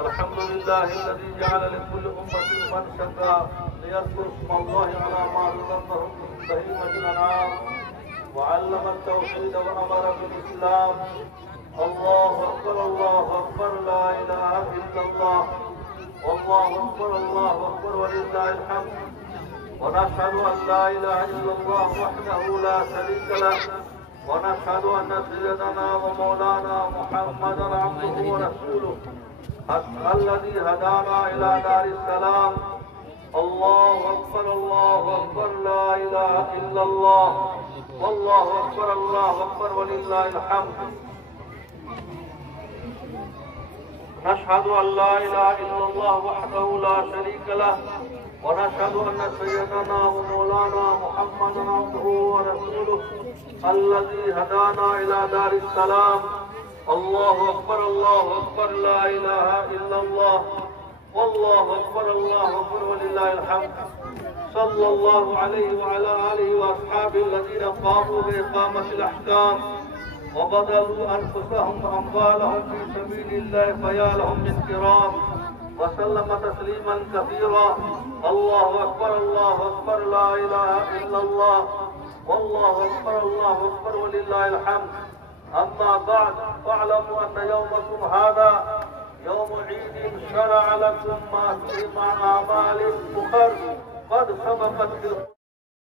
الحمد لله الذي جعل لكل أمة منسكا ليذكروا اسم الله على ما رزقهم من بهيمة الأنعام وعلم التوحيد وأمر بالإسلام. الله أكبر الله أكبر لا إله إلا الله والله أكبر ولله الحمد. ونشهد أن لا إله إلا الله وحده لا شريك له ونشهد أن سيدنا ومولانا محمدا عبده ورسوله الذي هدانا إلى دار السلام. الله أكبر لا إله إلا الله والله أكبر ولله الحمد. نشهد أن لا إله إلا الله وحده لا شريك له ونشهد أن سيدنا ومولانا محمدا عبده ورسوله الذي هدانا إلى دار السلام. الله أكبر لا إله إلا الله والله أكبر ولله الحمد. صلى الله عليه وعلى آله وأصحابه الذين قاموا بإقامة الأحكام وبذلوا أنفسهم وأموالهم في سبيل الله فيا لهم من كرام وسلم تسليما كثيرا. الله أكبر لا إله إلا الله والله أكبر ولله الحمد. أما بعد فاعلموا أن يومكم هذا يوم عيد شرع لكم ما فيه مع أعمال أخر